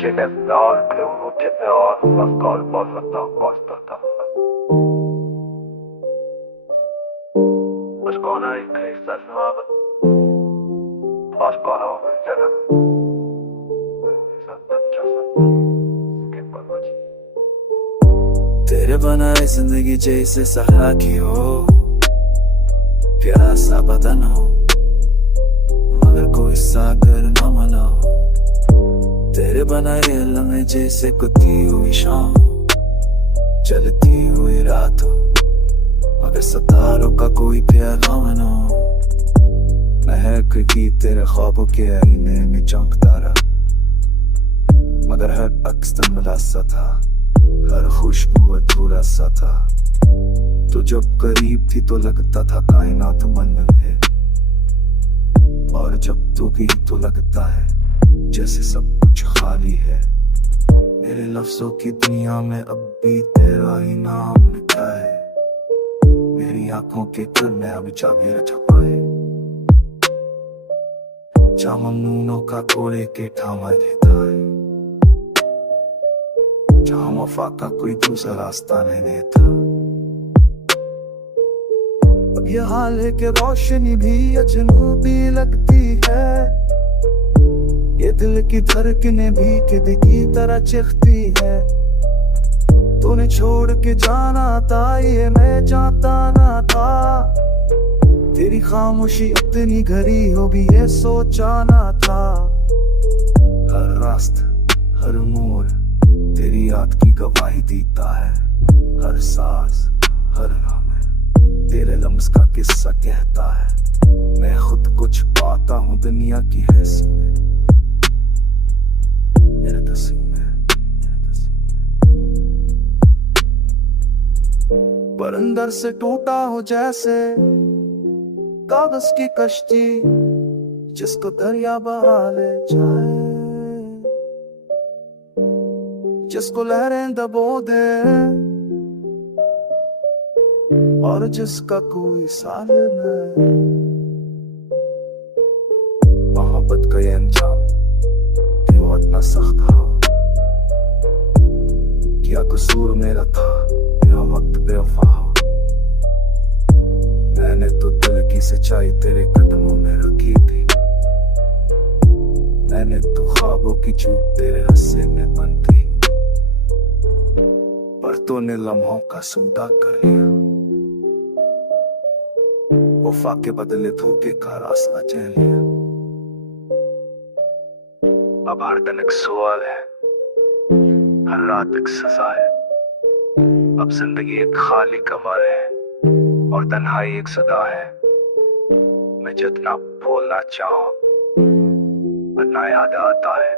General General Pascal Bastata Pascal Christas Habe Pascal तेरे बनाए जिंदगी जैसे सहरा की हो, प्यासा बदन हो मगर कोई सागर न मिला हो। तेरे बनाए लम्हे जैसे कुदी हुई शाम, चलती हुई रात हो मगर सितारों का कोई पैगाम न हो। महक की तेरे ख्वाबों के आईने में चमकता रहा मगर हर अक्स धुंधला सा था, हर खुशबू अधूरा सा था। तो जब करीब थी तो लगता था कायनात मंजिल है, और जब तू गई तो लगता है जैसे सब कुछ खाली है। मेरे लफ्जों की दुनिया में अब भी तेरा ही नाम लिखा है, मेरी आंखों के दिल में अब जागीर छपाए। जा ममनूनों का कोड़े के ठामा देता है, जहाँ वफा का कोई दूसरा रास्ता नहीं देता। अब ये हाल है कि रोशनी भी अजनबी लगती है, ये दिल की धड़कनें भी किद की तरह चिखती है। तूने छोड़ के जाना था ये मैं जानता ना था, तेरी खामोशी इतनी घड़ी हो भी ये सोचा ना था। हर रास्ता हर मोड़ तेरी याद की गवाही देता है, हर सांस हर लम्हा तेरे लम्स का किस्सा कहता है। मैं खुद कुछ पाता हूँ दुनिया की हैसी में, मेरे तस्वीर में, पर अंदर से टूटा हो जैसे कागज की कश्ती जिसको दरिया बहा ले जाए, जिसको लहरें दबो दे और जिसका कोई साल नहीं। मोहब्बत का ये अंजाम बहुत ना सख्त था, क्या कसूर मेरा था या वक्त बेवफा। मैंने तो दिल की सच्चाई तेरे कदमों में रखी थी, मैंने तो ख्वाबों की झूठ तेरे हिस्से में बंधी, पर तूने लम्हों का सौदा कर लिया। वफा के बदले धोखे का रास्ता चल लिया। अब हर दिन एक सवाल है, हर रात एक सजा है। अब जिंदगी एक खाली कमर है और तन्हाई एक सदा है। मैं जितना बोलना चाहूं वरना याद आता है।